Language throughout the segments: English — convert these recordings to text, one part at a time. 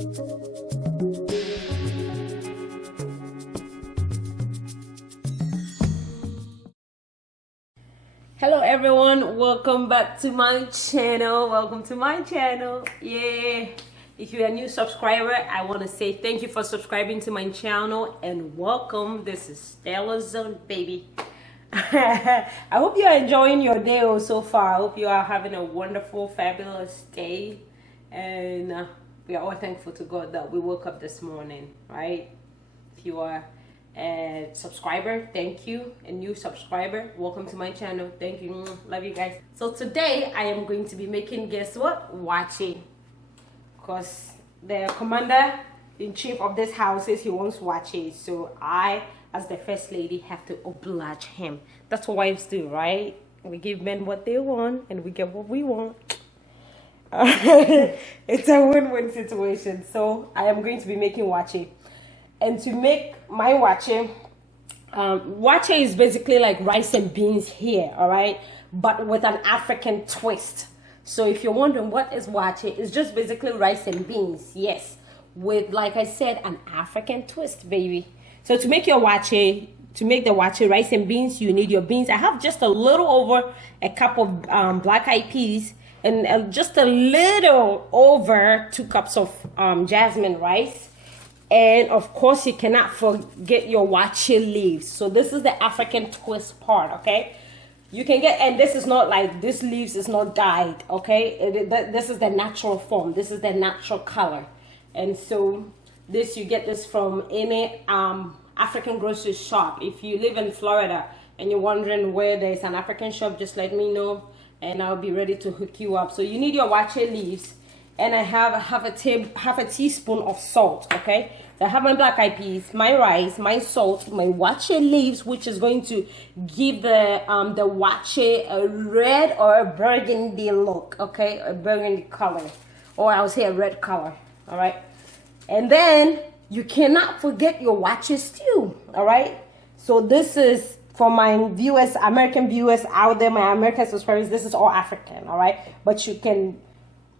Hello everyone, welcome back to my channel. Welcome to my channel. Yeah, if you're a new subscriber, I want to say thank you for subscribing to my channel and welcome. This is StellaZone, baby. I hope you are enjoying your day so far. I hope you are having a wonderful, fabulous day, and we are all thankful to God that we woke up this morning, right? If you are a subscriber, thank you. A new subscriber, welcome to my channel. Thank you, love you guys. So today I am going to be making, guess what, waakye, because the commander-in-chief of this house says he wants waakye, so I, as the first lady, have to oblige him. That's what wives do, right? We give men what they want and we get what we want. It's a win-win situation. So I am going to be making waakye. And to make my waakye, waakye is basically like rice and beans here, all right? But with an African twist. So if you're wondering what is waakye, it's just basically rice and beans, yes. With, like I said, an African twist, baby. So to make your waakye, to make the waakye rice and beans, you need your beans. I have just a little over a cup of black-eyed peas and just a little over 2 cups of jasmine rice. And of course, you cannot forget your waakye leaves. So this is the African twist part, okay? You can get, and this is not like, this leaves is not dyed, okay? This is the natural form. This is the natural color. And so this, you get this from any African grocery shop. If you live in Florida and you're wondering where there's an African shop, just let me know and I'll be ready to hook you up. So you need your waakye leaves. And I have half a teaspoon of salt, okay? So I have my black-eyed peas, my rice, my salt, my waakye leaves, which is going to give the waakye a red or a burgundy look, okay? A burgundy color, or I would say a red color, all right? And then you cannot forget your waakye stew, all right? So this is for my viewers, American viewers out there, my American subscribers, this is all African, all right? But you can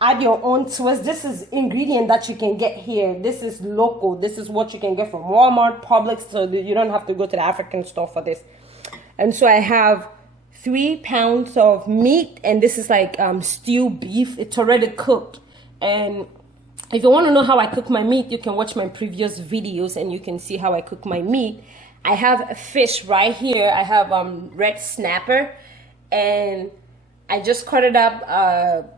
add your own twist. This is ingredient that you can get here. This is local. This is what you can get from Walmart, Publix, so you don't have to go to the African store for this. And so I have 3 pounds of meat, and this is like stew beef. It's already cooked. And if you want to know how I cook my meat, you can watch my previous videos and you can see how I cook my meat. I have a fish right here. I have red snapper, and I just cut it up,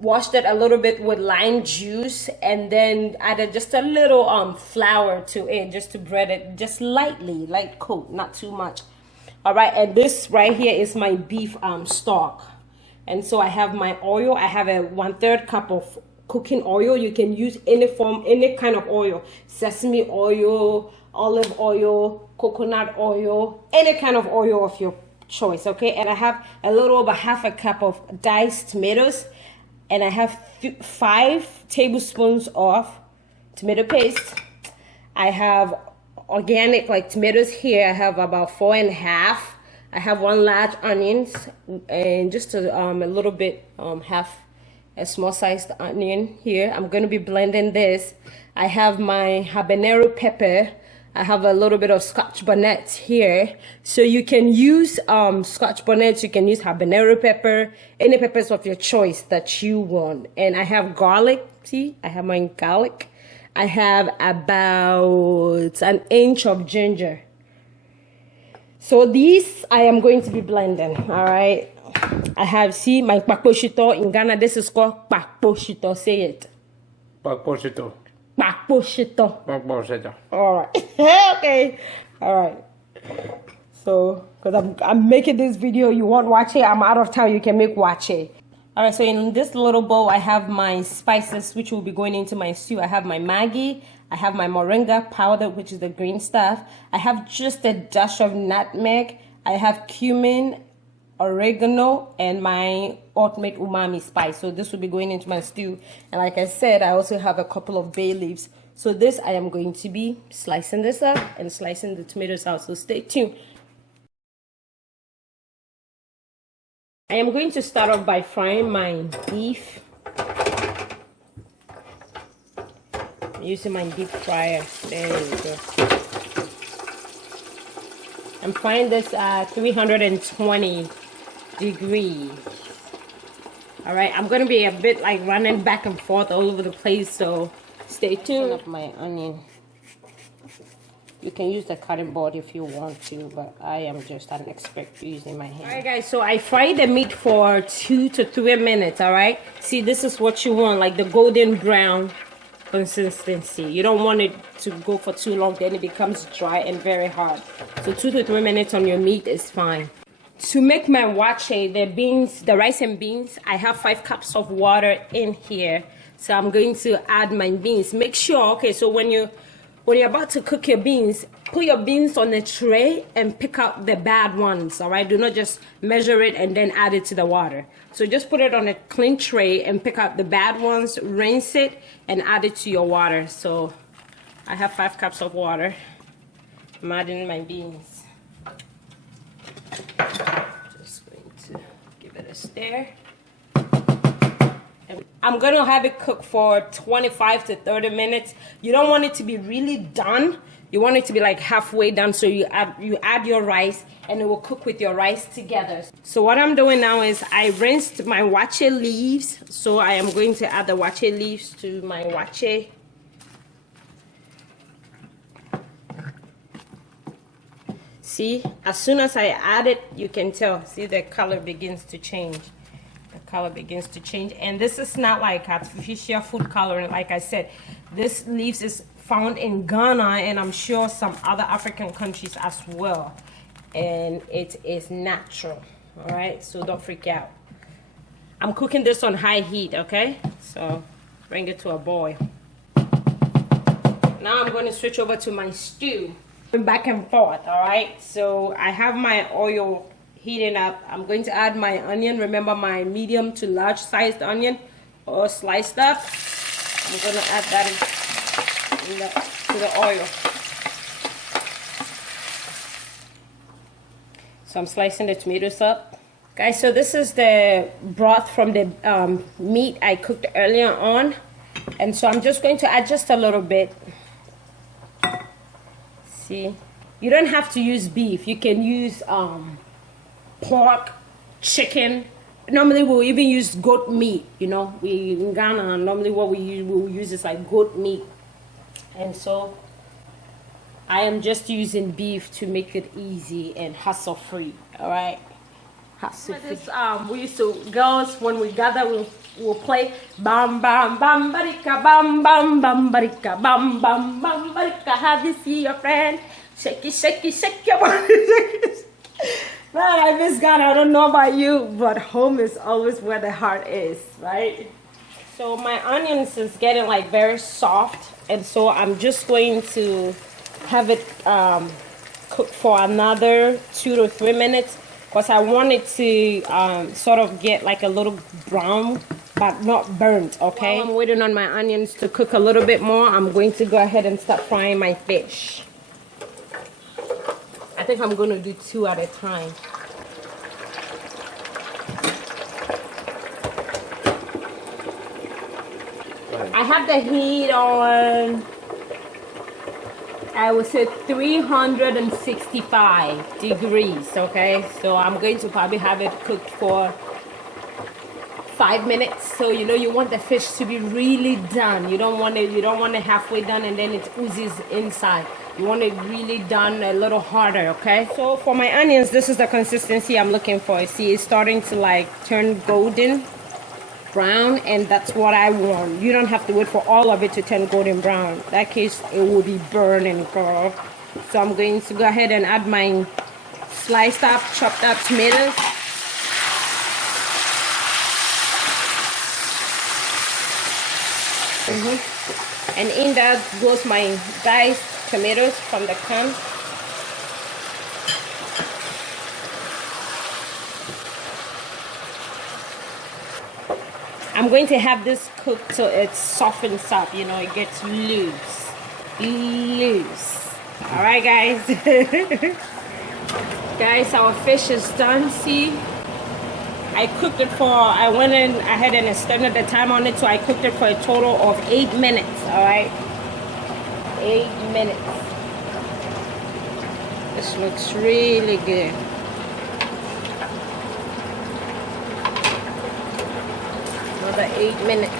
washed it a little bit with lime juice, and then added just a little flour to it just to bread it just lightly, light coat, not too much. All right, and this right here is my beef stock. And so I have my oil. I have a 1/3 cup of cooking oil. You can use any form, any kind of oil, sesame oil, olive oil, coconut oil, any kind of oil of your choice, okay? And I have a little over half a cup of diced tomatoes. And I have 5 tablespoons of tomato paste. I have organic like tomatoes here. I have about 4½. I have 1 large onions and just a little bit, half a small sized onion here. I'm gonna be blending this. I have my habanero pepper. I have a little bit of Scotch Bonnets here. So you can use Scotch Bonnets, you can use habanero pepper, any peppers of your choice that you want. And I have garlic, see, I have my garlic. I have about 1 inch of ginger. So these I am going to be blending, all right? I have, see, my kpakposhito. In Ghana, this is called kpakposhito. Say it. Kpakposhito. Kpakposhito. All right. Okay. All right. So, because I'm making this video, you want waakye, I'm out of town, you can make waakye. All right, so in this little bowl, I have my spices, which will be going into my stew. I have my Maggi, I have my Moringa powder, which is the green stuff. I have just a dash of nutmeg. I have cumin, oregano, and my ultimate umami spice. So this will be going into my stew. And like I said, I also have a couple of bay leaves. So this, I am going to be slicing this up and slicing the tomatoes out. So stay tuned. I am going to start off by frying my beef. I'm using my deep fryer. There you go. I'm frying this at 320 degrees. All right, I'm gonna be a bit like running back and forth all over the place, so stay tuned. Up my onion. You can use the cutting board if you want to, but I am just an expert using my hand. All right, guys, so I fried the meat for 2 to 3 minutes. All right, see, this is what you want, like the golden brown consistency. You don't want it to go for too long, then it becomes dry and very hard. So 2 to 3 minutes on your meat is fine. To make my waakye, the beans, the rice and beans, I have 5 cups of water in here. So I'm going to add my beans. Make sure, okay, so when you're about to cook your beans, put your beans on a tray and pick out the bad ones, all right? Do not just measure it and then add it to the water. So just put it on a clean tray and pick out the bad ones, rinse it, and add it to your water. So I have 5 cups of water. I'm adding my beans. Just going to give it a stir. I'm going to have it cook for 25 to 30 minutes. You don't want it to be really done. You want it to be like halfway done, so you add your rice and it will cook with your rice together. So what I'm doing now is I rinsed my waakye leaves. So I am going to add the waakye leaves to my waakye. See, as soon as I add it, you can tell. See, the color begins to change. Color begins to change, and this is not like artificial food coloring. Like I said, this leaves is found in Ghana and I'm sure some other African countries as well, and it is natural. All right, so don't freak out. I'm cooking this on high heat, okay? So bring it to a boil. Now I'm going to switch over to my stew, back and forth. All right, so I have my oil heating up. I'm going to add my onion. Remember my medium to large sized onion, or sliced up. I'm going to add that to the oil. So I'm slicing the tomatoes up. Guys, so this is the broth from the meat I cooked earlier on. And so I'm just going to add just a little bit. See, you don't have to use beef. You can use pork, chicken. Normally we'll even use goat meat. You know, we in Ghana normally what we use is like goat meat, and so I am just using beef to make it easy and hassle free. All right, hassle free. We used to, girls, when we gather, we'll play bam bam bam barika bam bam bam barika bam bam bam barika. Have you see your friend? Shake it, shake it, shake your body. Man, I miss Ghana. I don't know about you, but home is always where the heart is, right? So my onions is getting like very soft, and so I'm just going to have it cook for another 2 to 3 minutes, because I want it to sort of get like a little brown, but not burnt, okay? While I'm waiting on my onions to cook a little bit more, I'm going to go ahead and start frying my fish. I think I'm going to do 2 at a time. I have the heat on, I would say 365 degrees, okay? So I'm going to probably have it cooked for 5 minutes. So you know, you want the fish to be really done. You don't want it halfway done and then it oozes inside. You want it really done a little harder, okay? So for my onions, this is the consistency I'm looking for. See, it's starting to like turn golden brown, and that's what I want. You don't have to wait for all of it to turn golden brown. In that case, it will be burning, girl. So I'm going to go ahead and add my sliced up, chopped up tomatoes. And in that goes my diced tomatoes from the can. I'm going to have this cooked till it softens up, you know, it gets loose. All right, guys. Guys, our fish is done. See, I cooked it for, I went in ahead and extended the time on it, so I cooked it for a total of 8 minutes. All right, 8 minutes. This looks really good. Another 8 minutes.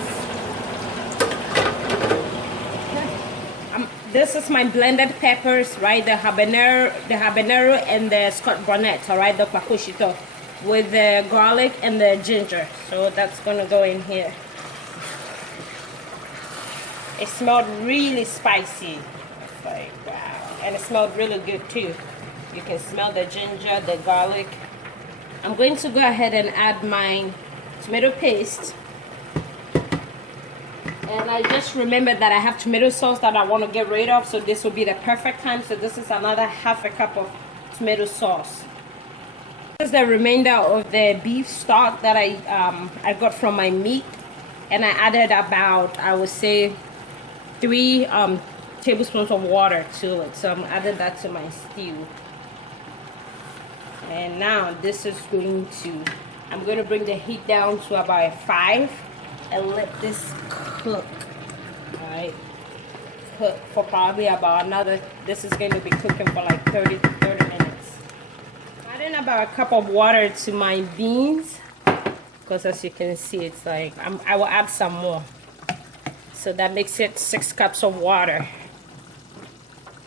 This is my blended peppers, right? The habanero and the Scotch Bonnets, all right? The pakushito with the garlic and the ginger. So that's gonna go in here. It smelled really spicy. It's like, wow. And it smelled really good too. You can smell the ginger, the garlic. I'm going to go ahead and add my tomato paste. And I just remembered that I have tomato sauce that I want to get rid of, so this will be the perfect time. So this is another half a cup of tomato sauce. This is the remainder of the beef stock that I got from my meat, and I added about, I would say, 3 tablespoons of water to it. So I'm adding that to my stew. And now this is I'm going to bring the heat down to about 5 and let this cook. Alright, cook for probably about another, this is going to be cooking for like 30 minutes. Adding about a cup of water to my beans, because as you can see, it's like I will add some more, so that makes it 6 cups of water.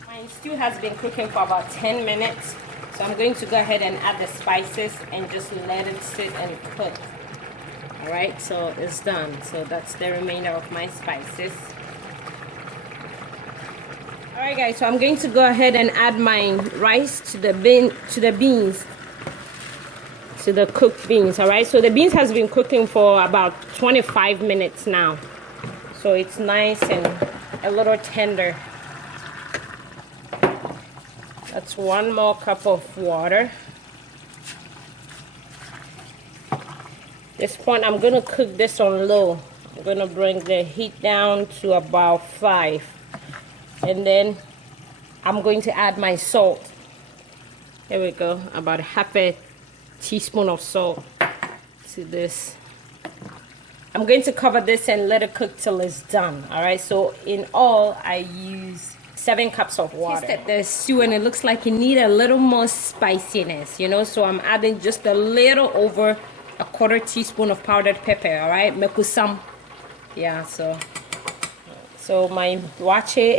My stew has been cooking for about 10 minutes, so I'm going to go ahead and add the spices and just let it sit and cook. Alright, so it's done. So that's the remainder of my spices. Alright guys, so I'm going to go ahead and add my rice to the beans, to the cooked beans. Alright, so the beans has been cooking for about 25 minutes now. So it's nice and a little tender. That's 1 more cup of water. This point, I'm gonna cook this on low. I'm gonna bring the heat down to about 5, and then I'm going to add my salt. Here we go, about half a teaspoon of salt to this. I'm going to cover this and let it cook till it's done. All right, so in all, I use 7 cups of water. Tasted the stew and it looks like it needs a little more spiciness, you know, so I'm adding just a little over a 1/4 teaspoon of powdered pepper. All right, mekusam. Yeah, so my waakye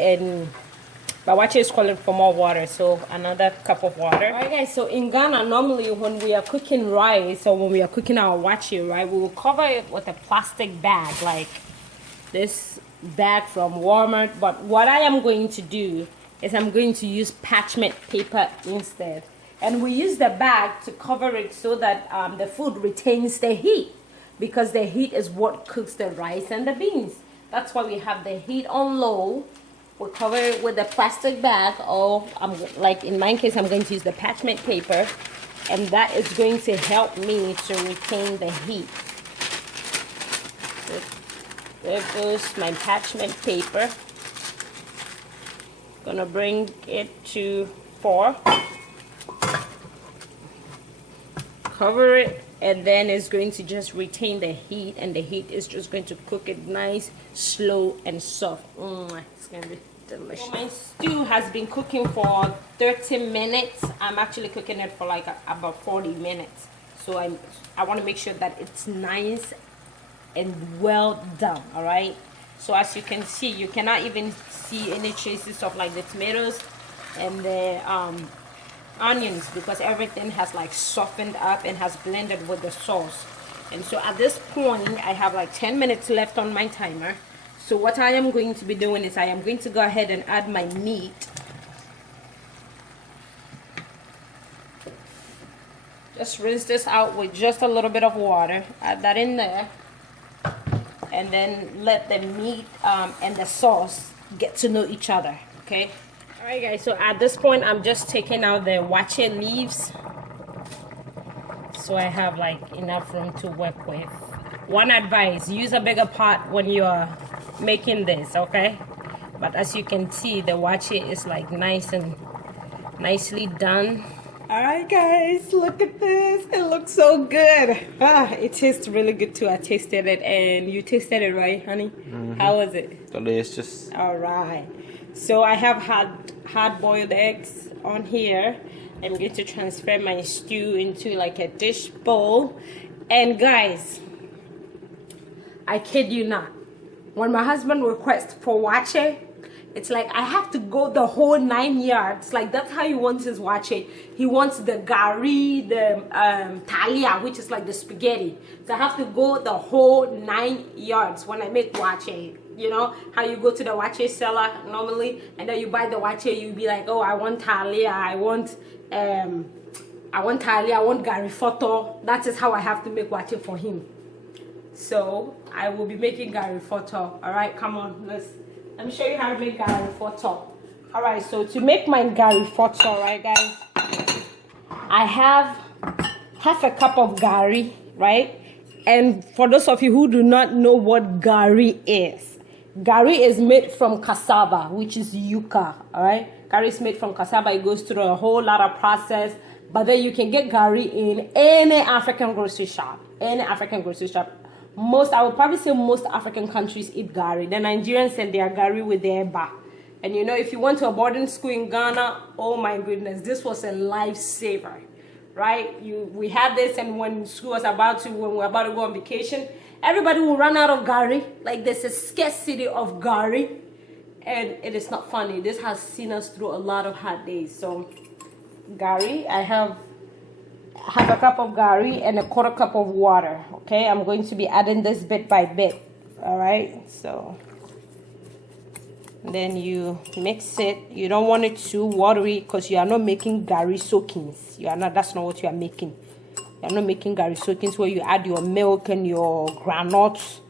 is calling for more water, so another cup of water. All right guys, so in Ghana, normally when we are cooking rice or when we are cooking our waakye, right, we will cover it with a plastic bag like this bag from Walmart. But what I am going to do is I'm going to use parchment paper instead. And we use the bag to cover it so that the food retains the heat, because the heat is what cooks the rice and the beans. That's why we have the heat on low. We cover it with a plastic bag, or like in my case, I'm going to use the parchment paper, and that is going to help me to retain the heat. So there goes my parchment paper. Gonna bring it to 4. Cover it, and then it's going to just retain the heat, and the heat is just going to cook it nice, slow, and soft. It's going to be delicious. So my stew has been cooking for 30 minutes. I'm actually cooking it for like about 40 minutes. So I want to make sure that it's nice and well done. All right. So as you can see, you cannot even see any traces of like the tomatoes and the onions, because everything has like softened up and has blended with the sauce. And so at this point, I have like 10 minutes left on my timer. So what I am going to be doing is I am going to go ahead and add my meat. Just rinse this out with just a little bit of water. Add that in there, and then let the meat and the sauce get to know each other. Okay. Alright guys, so at this point I'm just taking out the waakye leaves, so I have like enough room to work with. One advice, use a bigger pot when you are making this, okay? But as you can see, the waakye is like nice and nicely done. Alright guys, look at this. It looks so good. It tastes really good too. I tasted it, and you tasted it, right, honey? How was it? Delicious. Alright. So I have hard-boiled eggs on here. I'm going to transfer my stew into like a dish bowl. And guys, I kid you not, when my husband requests for waakye, it's like I have to go the whole 9 yards. Like that's how he wants his waakye. He wants the gari, the talia, which is like the spaghetti. So I have to go the whole 9 yards when I make waakye. You know how you go to the waakye seller normally, and then you buy the waakye. You be like, oh, I want talia, I want talia, I want gari photo. That is how I have to make waakye for him. So I will be making gari photo. All right, come on, let me show you how to make gari photo. All right, so to make my gari photo, right, guys, I have half a cup of gari, right? And for those of you who do not know what gari is made from cassava, which is yuca. All right, gari is made from cassava. It goes through a whole lot of process, but then you can get gari in any African grocery shop. Any African grocery shop. I would probably say most African countries eat gari. The Nigerians send their gari with their eba. And you know, if you went to a boarding school in Ghana, oh my goodness, this was a lifesaver, right? We had this, and when we were about to go on vacation, everybody will run out of gari. Like there's a scarcity of gari, and it is not funny. This has seen us through a lot of hard days. So gari, I have a cup of gari and a quarter cup of water. Okay, I'm going to be adding this bit by bit. All right, so then you mix it. You don't want it too watery because you are not making gari soakings. That's not what you are making. You are not making gari soakings where you add your milk and your granules.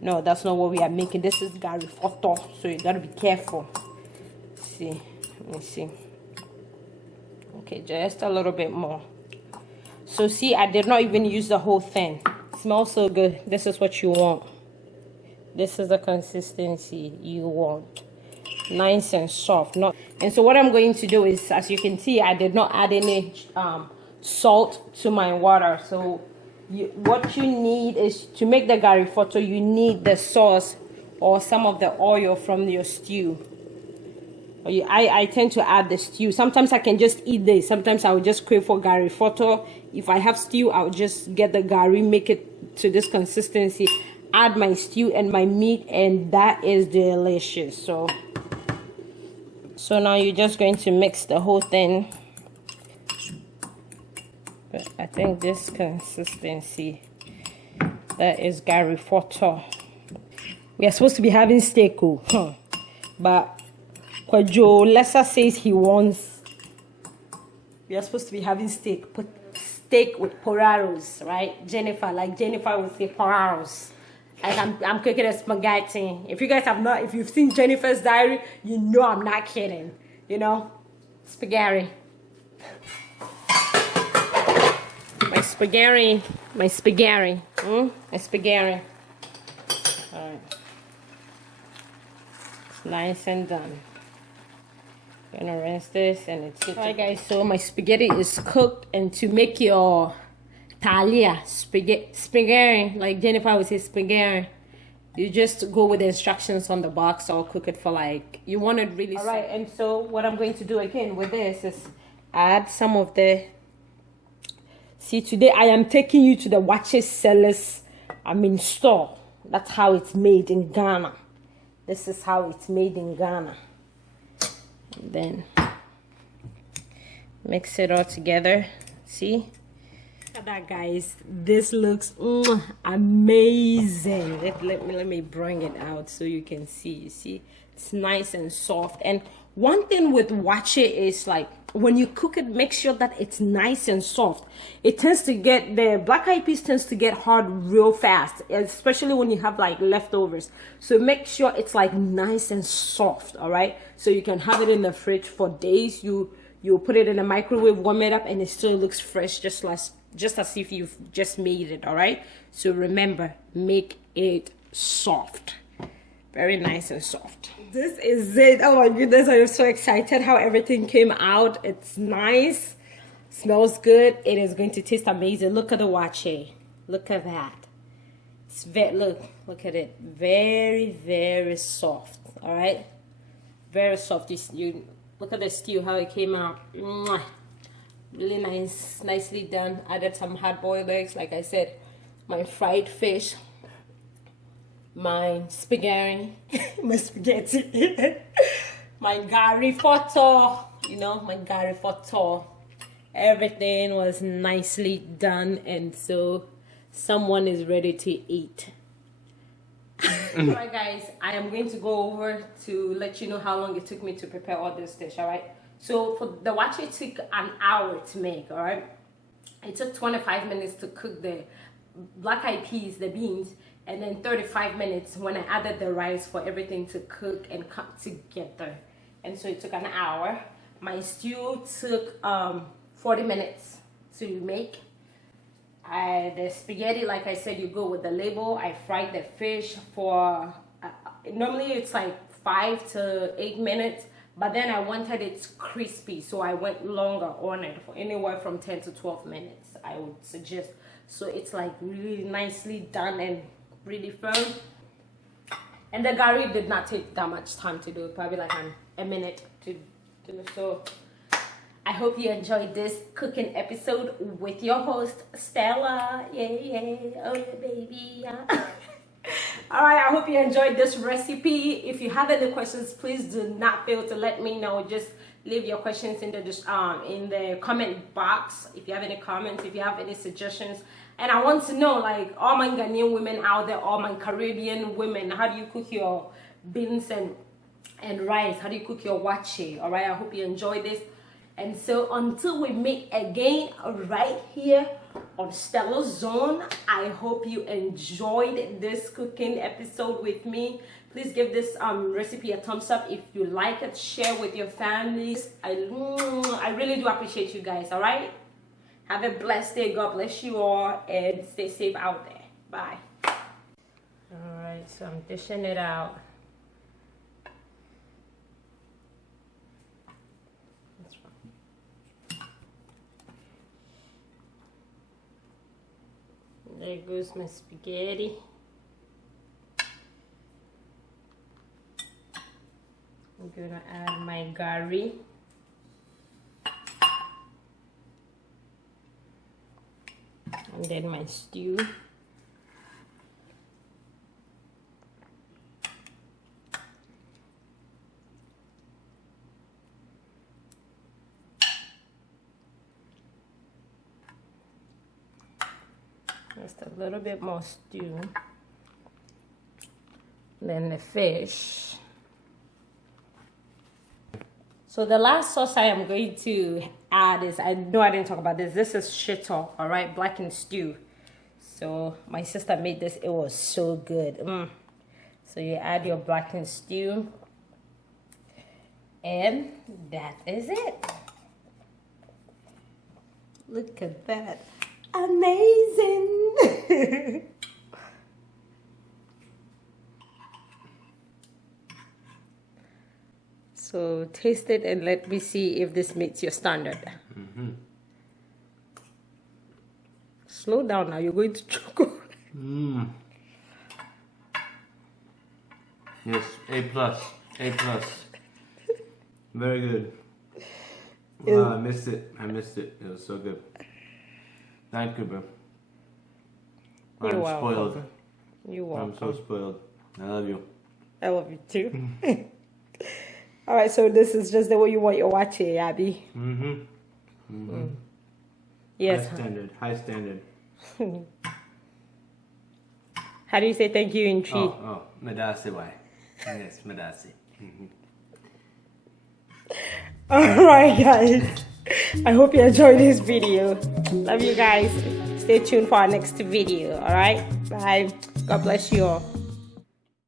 No, that's not what we are making. This is gari photo, so you gotta be careful. See, let me see. Okay, just a little bit more. So see, I did not even use the whole thing. It smells so good. This is what you want. This is the consistency you want. Nice and soft. And so what I'm going to do is, as you can see, I did not add any salt to my water. So what you need is, to make the gari photo, you need the sauce or some of the oil from your stew. I tend to add the stew. Sometimes I can just eat this. Sometimes I will just crave for gari photo. If I have stew, I'll just get the gari, make it to this consistency, add my stew and my meat, and that is delicious. So now you're just going to mix the whole thing. But I think this consistency, that is gari photo. We are supposed to be having steak, but Kwajo Lessa says we are supposed to be having steak with poraros, right? Jennifer would say poraros. Like I'm cooking a spaghetti. If you guys if you've seen Jennifer's diary, you know I'm not kidding. You know, spaghetti. My spaghetti. My spaghetti. All right. It's nice and done. I'm gonna rinse this, and it's good. Alright guys, so my spaghetti is cooked, and to make your talia spaghetti, like Jennifer would say spaghetti, you just go with the instructions on the box, or cook it for like you want it really. Alright, and so what I'm going to do again with this is add some of the. See, today I am taking you to the waakye sellers, store. That's how it's made in Ghana. This is how it's made in Ghana. Then mix it all together. See, look at that, guys. This looks amazing. Let me bring it out so you can see. You see, it's nice and soft. And one thing with waakye is, like, when you cook it, make sure that it's nice and soft. It tends to get, the black eyed peas tends to get hard real fast, especially when you have like leftovers. So make sure it's like nice and soft. All right, so you can have it in the fridge for days. You put it in the microwave, warm it up, and it still looks fresh, just as if you've just made it. All right, so remember, make it soft, very nice and soft. This is it. Oh my goodness, I'm so excited how everything came out. It's nice, smells good. It is going to taste amazing. Look at the waakye. Look at that. It's look at it. Very, very soft. All right, very soft. You look at the stew, how it came out. Mwah. Really nice, nicely done. Added some hard-boiled eggs, like I said, my fried fish, my spaghetti, my spaghetti, my gari foto, you know, my gari foto. Everything was nicely done, and so someone is ready to eat. Alright guys, I am going to go over to let you know how long it took me to prepare all this dish, alright? So for the waakye, it took an hour to make, alright? It took 25 minutes to cook the black eyed peas, the beans, and then 35 minutes when I added the rice for everything to cook and come together. And so it took an hour. My stew took 40 minutes to make. The spaghetti, like I said, you go with the label. I fried the fish for, normally it's like 5 to 8 minutes, but then I wanted it crispy, so I went longer on it for anywhere from 10 to 12 minutes, I would suggest. So it's like really nicely done and really firm. And the gari did not take that much time to do, probably like a minute to do. So I hope you enjoyed this cooking episode with your host, Stella. Yay, oh yeah, baby. Yeah. All right, I hope you enjoyed this recipe. If you have any questions, please do not fail to let me know. Just leave your questions in the comment box. If you have any comments, if you have any suggestions. And I want to know, like, all my Ghanaian women out there, all my Caribbean women, how do you cook your beans and rice? How do you cook your waakye? All right, I hope you enjoyed this. And so until we meet again right here on StellaZone, I hope you enjoyed this cooking episode with me. Please give this recipe a thumbs up if you like it. Share with your families. I really do appreciate you guys, all right? Have a blessed day. God bless you all, and stay safe out there. Bye. All right, so I'm dishing it out. There goes my spaghetti. I'm gonna add my gari. And then my stew. Just a little bit more stew. Then the fish. So the last sauce I am going to add is, I know I didn't talk about this. This is shito, all right, blackened stew. So my sister made this. It was so good. So you add your blackened stew. And that is it. Look at that. Amazing. So taste it and let me see if this meets your standard. Slow down now, you're going to choke. Yes, A+, A+. Very good. Wow, I missed it. It was so good. Thank you, bro. I'm spoiled. You're welcome. I'm so spoiled. I love you. I love you too. All right, so this is just the way you want your waakye, Abby. Yes. High standard. How do you say thank you in Chi? Oh, Madasi way. Yes, Madasi. All right, guys. I hope you enjoyed this video. Love you guys. Stay tuned for our next video. All right. Bye. God bless you all.